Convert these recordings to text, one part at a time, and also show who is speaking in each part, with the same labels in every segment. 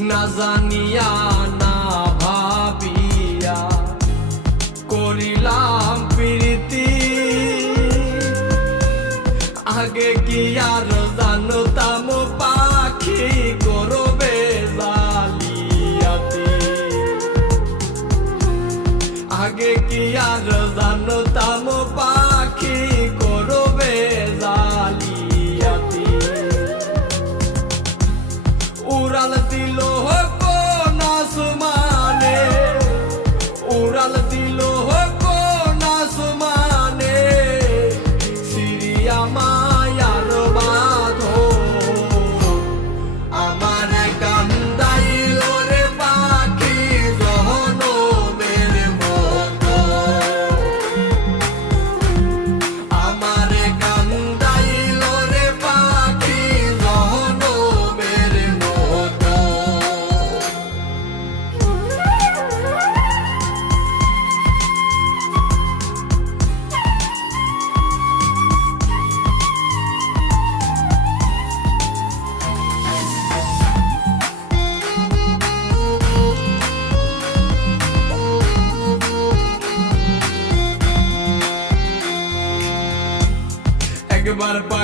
Speaker 1: Nazania, আগে কি আর জানতাম পাখি করবে জালিয়াতি? আগে কি আর জানতাম পাখি করবে জালিয়াতি? উড়াল দিল হোক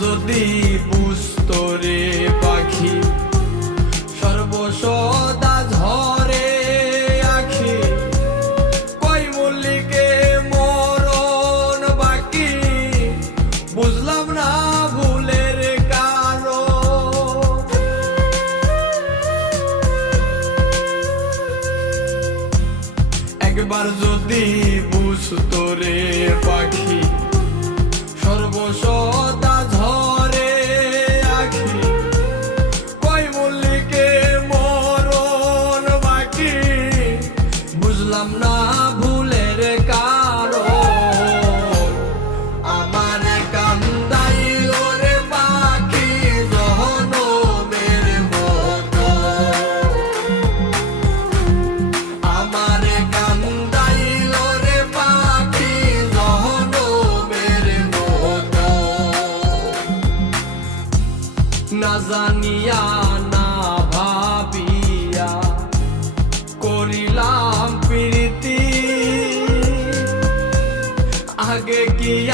Speaker 1: do tipo. I'm not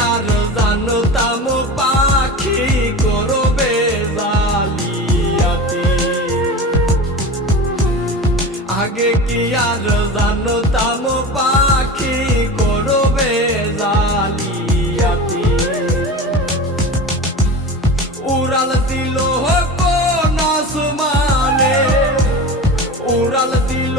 Speaker 1: আর জানতাম পাখি করবে জালিয়াতি আগে কি আর জানতাম পাখি করবে জালিয়াতি উড়াল দিল কোন দিল